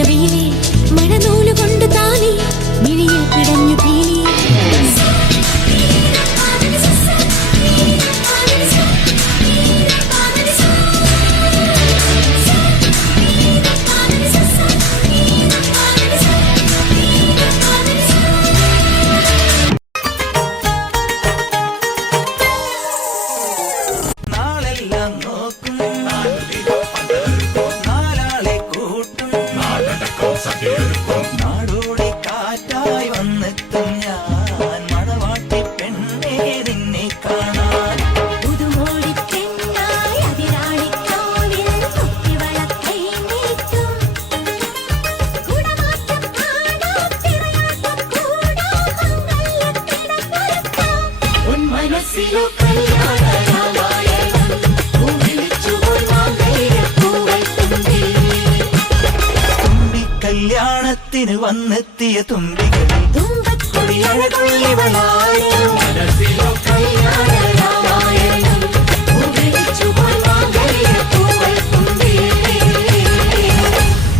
വെയിലേ മഴനൂല് കൊണ്ട് താലി മിഴിയിൽ പിടഞ്ഞു പീലി നാടോടെ കാറ്റായി വന്നെത്തും ഞാൻ മണവാട്ടി പെണ്ണേ നിന്നെ കാണാൻ പുതുമോടി പെണ്ണായി അതിരാളിക്കോവിൽ കുത്തിവളക്കൈ നീട്ടും കുടമാറ്റം കാണാം തിറയാട്ടം കൂടാം മംഗല്യത്തിടപ്പൊരുക്കാം ഉൻ മനസ്സിലോ കല്യാണരാമായണം പൂവിളിച്ചുപോയി മാംഗല്യപ്പൂവൽ തുമ്പി കല്യാണത്തിന് വന്നെത്തിയ തുമ്പികളിൽ തുമ്പക്കൊടിയഴകുള്ളിവളായി